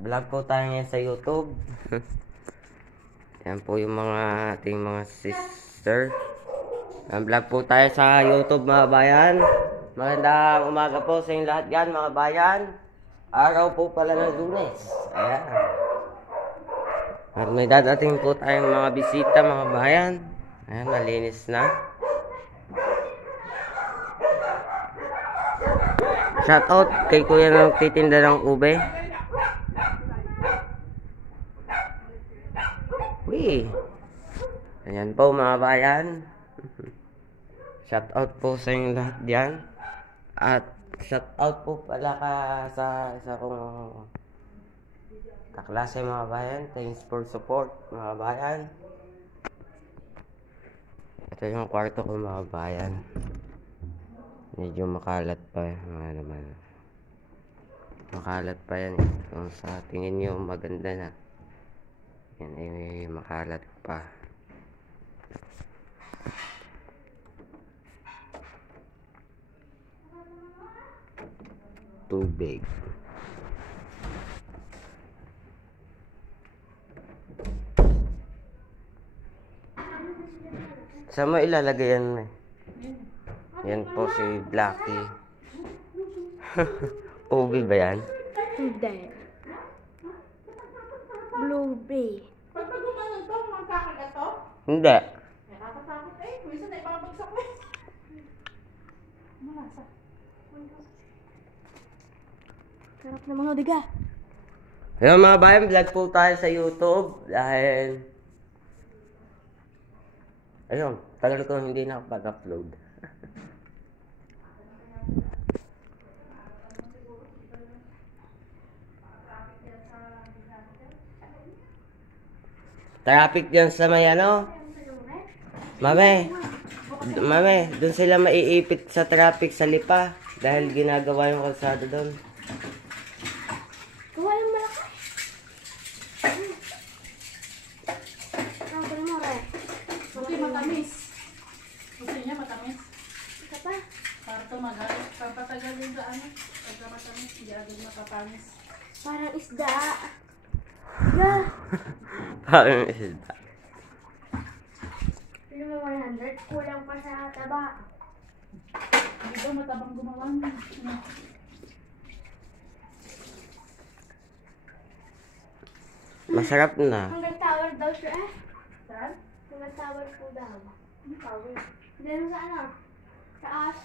Vlog po tayo ngayon sa YouTube. Yan po yung mga ating mga sister. Vlog po tayo sa YouTube mga bayan. Magandang umaga po sa inyong lahat yan mga bayan. Araw po pala ng Lunes. Ayan. At may dadating po tayong mga bisita mga bayan. Ayan, malinis na. Shoutout kay kuya na nagtitinda ng ube. Uy. Ayan po mga bayan. Shoutout po sa inyong lahat diyan. At shoutout po pala sa isa kong kaklase mga bayan. Thanks for support mga bayan. Ito yung kwarto ko mga bayan. Medyo makalat pa mga naman. Makalat pa yan eh. Kung sa tingin nyo maganda na. Yan ay makalat pa. Tubig. Saan mo ilalagay yan eh? Yan po si Blackie. Ubi ba yan? Hindi. Blueberry. Pag gumanon to, magkakagat to? Hindi. Nakakatakot eh. Minsan na ibabagsak mo eh. Malasa. Sarap na mga diga. Ayun mga bayan, vlog po tayo sa YouTube. Dahil ayun, tagal ko hindi nakapag-upload. Traffic dyan sa may ano? Mame, dun sila maiipit sa traffic sa Lipa. Dahil ginagawa yung kalsada dun. Kuha yung malaki. Ang galing mo, Re. Buti matamis. Gusto niya matamis. Ika pa. Para ito magalit. Papatagal din sa ano. Pagka matamis, hindi agad makapanis. Parang isda. Ga. Parang isda. Pili mo 100. Kulang pa sa taba. Hindi ba matabang gumawa mo? Masarap na. Hanggang tower daw siya eh. Saan? Hanggang tower po daw. Ang tawag. Hindi sa ano? Taas.